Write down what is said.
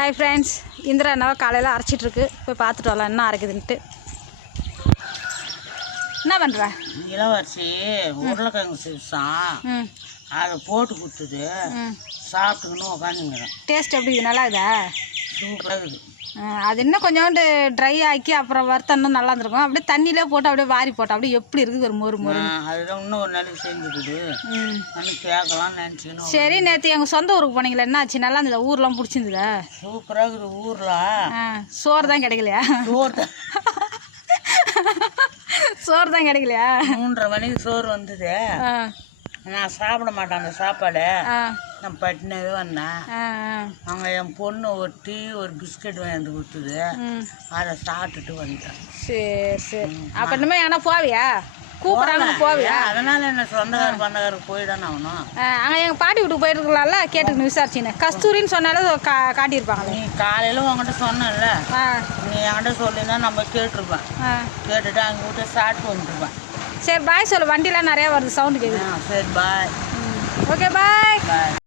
Hi friends, Indira அண்ணாவை காலையில் அரைச்சிட்ருக்கு. போய் பார்த்துட்டு வரலாம் என்ன அரைக்குதுன்ட்டு. என்ன பண்ணுற? இளவரசி உருளைக்கிழங்கு சிப்ஸான் அதை போட்டு கொடுத்துது. சாப்பிட்டுக்கணும் உட்காந்துங்கிறேன். டேஸ்ட் எப்படி இது? நல்லா இருக்குதா? சூப்பராக இருக்குது. அது இன்னும் கொஞ்சோண்டு ட்ரை ஆக்கி அப்புறம் வறுத்தணும் நல்லா இருந்திருக்கும். அப்படியே தண்ணியிலே போட்டு அப்படியே வாரி போட்டோம். அப்படியே எப்படி இருக்குது ஒரு மொறு மொறு. அதுதான் இன்னும் ஒரு நாளைக்கு செஞ்சு கொடு. வந்து கேட்கலாம் நினச்சிக்கணும். சரி, நேற்று எங்கள் சொந்த ஊருக்கு போனீங்களா? என்ன ஆச்சு? நல்லா இருந்ததா? ஊர்லாம் பிடிச்சிருந்ததா? சூப்பராக இருக்குது ஊரில். சோறு தான் கிடைக்கலையா? சோறு தான் கிடைக்கலையா? 3:30 மணிக்கு சோறு வந்தது. நான் சாப்பிட மாட்டேன் அந்த சாப்பாடு. நான் பட்டினவே வந்தேன். அங்கே என் பொண்ணு ஒரு டீ ஒரு பிஸ்கட் வாங்கி கொடுத்துது. அதை சாப்பிட்டுட்டு வந்துட்டேன். சரி சரி. அப்போ இனிமேல் ஏன்னா போவியா? கூப்பிட்றாங்க போவியா? அதனால என்ன சொந்தக்கார பந்தக்காரருக்கு போயிடானே ஆகணும். அங்கே எங்கள் பாட்டி வீட்டுக்கு போயிருக்கலாம்ல, கேட்டுக்கின்னு விசாரிச்சின்னு. கஸ்தூரின்னு சொன்னாலும் காட்டியிருப்பாங்களே. நீ காலையில் உங்கள்கிட்ட சொன்னல, நீ என்கிட்ட சொல்லியிருந்தா நம்ம கேட்டிருப்பேன். கேட்டுட்டு அங்கே விட்டு சாப்பிட்டு வந்துருப்பேன். சரி பாய் சொல்லு, வண்டிலாம் நிறையா வருது, சவுண்டு கேட்குது. சரி பாய். Okay bye.